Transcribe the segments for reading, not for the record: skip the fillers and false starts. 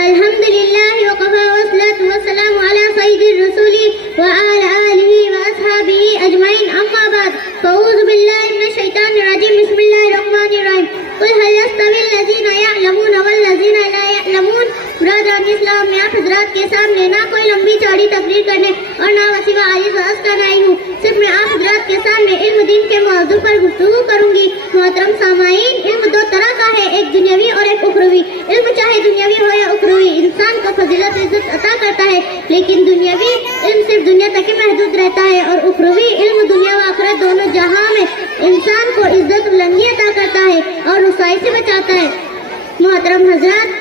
الحمدللہ وقفا والصلاة والسلام علی سید الرسول وعلی آلہ واصحابہ اجمعین اما بعد فاعوذ باللہ من الشیطان الرجیم بسم اللہ الرحمن الرحیم قل هل يستوي الذین یعلمون والذین لا یعلمون۔ برادران اسلام، میں آپ حضرات کے سامنے نہ کوئی لمبی چوڑی تقریر کرنے اور نہ وسیع عاجز و اسکن آئی ہوں، صرف میں آپ حضرات کے سامنے علم دین کے موضوع پر گفتگو کروں گی۔ محترم سامعین، علم دو طرح کا ہے، ایک دنیاوی اور ایک اخروی۔ علم چاہے دنیاوی ہو یا اخروی انسان کو فضیلت عزت عطا کرتا ہے، لیکن دنیاوی علم صرف دنیا تک ہی محدود رہتا ہے، اور اخروی علم دنیا و آخرت دونوں جہاں میں انسان کو عزت بلندی عطا کرتا ہے اور رسوائی سے بچاتا ہے۔ محترم حضرات،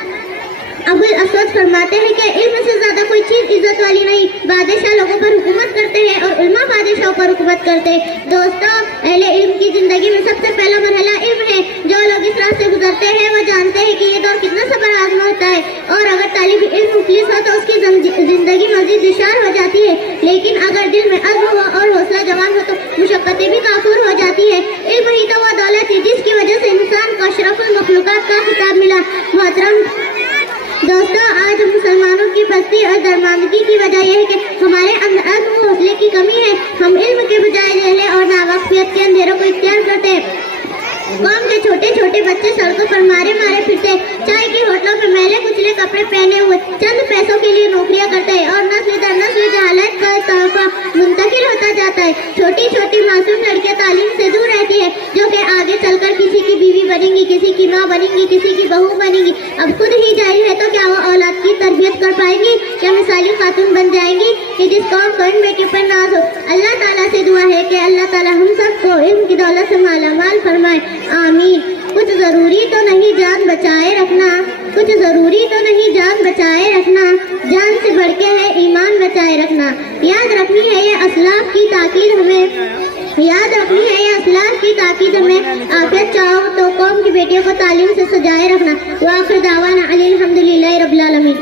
ابو الاسود فرماتے ہیں کہ علم سے زیادہ کوئی چیز عزت والی نہیں۔ بادشاہ لوگوں پر حکومت کرتے ہیں اور علماء بادشاہوں پر حکومت کرتے ہیں۔ دوستو، اہل علم کی زندگی میں سب سے پہلا مرحلہ علم ہے۔ جو لوگ اس راہ سے گزرتے ہیں وہ جانتے ہیں کہ یہ دور کتنا صبر آزما ہوتا ہے، اور اگر طالب علم مخلص ہو تو اس کی زندگی مزید دشوار ہو جاتی ہے، لیکن اگر دل میں عزم ہو اور حوصلہ جوان ہو تو مشقتیں بھی کافور ہو جاتی ہے۔ علم ہی تو وہ دولت ہے جس کی وجہ سے انسان کو اشرف المخلوقات کا خطاب ملا۔ محترم دوستو، آج مسلمانوں کی پستی اور درماندگی کی وجہ یہ ہے کہ ہمارے اندر عزم و حوصلے کی کمی ہے۔ ہم علم کے بجائے جہل اور ناواقفیت کے اندھیروں کو اختیار کرتے ہیں۔ قوم کے چھوٹے چھوٹے بچے سڑکوں پر مارے پھرتے، چائے کی ہوٹلوں میں میلے کچلے کپڑے پہنے ہوئے چند پیسوں کے لیے نوکریاں کرتے ہیں، اور نسل در نسل جہالت کا تحفہ منتقل ہوتا جاتا ہے۔ چھوٹی چھوٹی معصوم لڑکیاں تعلیم سے دور رہتی ہے، جو کہ آگے چل کر کسی کی بیوی بنیں گی، کسی کی ماں بنیں گی، کسی کی بہو بنیں گی۔ اب خود ہی جاہل ہے تو کیا وہ اولاد کی تربیت کر پائیں گی؟ کیا مثالی خاتون بن جائیں گی کہ جس قوم کو ان بیٹی پر ناز ہو؟ اللہ تعالیٰ سے دعا ہے کہ اللہ تعالیٰ ہم سب کو علم کی دولت سے مالا مال فرمائے، آمین۔ کچھ ضروری تو نہیں جان بچائے رکھنا، کچھ ضروری تو نہیں جان بچائے رکھنا، جان سے بڑھ کے ہے ایمان بچائے رکھنا۔ یاد رکھنی ہے یہ اسلاف کی تاکید ہمیں، یاد رکھنی ہے یہ اسلاف کی تاکید ہمیں۔ آخرت چاہو تو قوم کی بیٹیوں کو تعلیم سے سجائے رکھنا۔ وآخر دعوانا الحمدللہ رب العالمین۔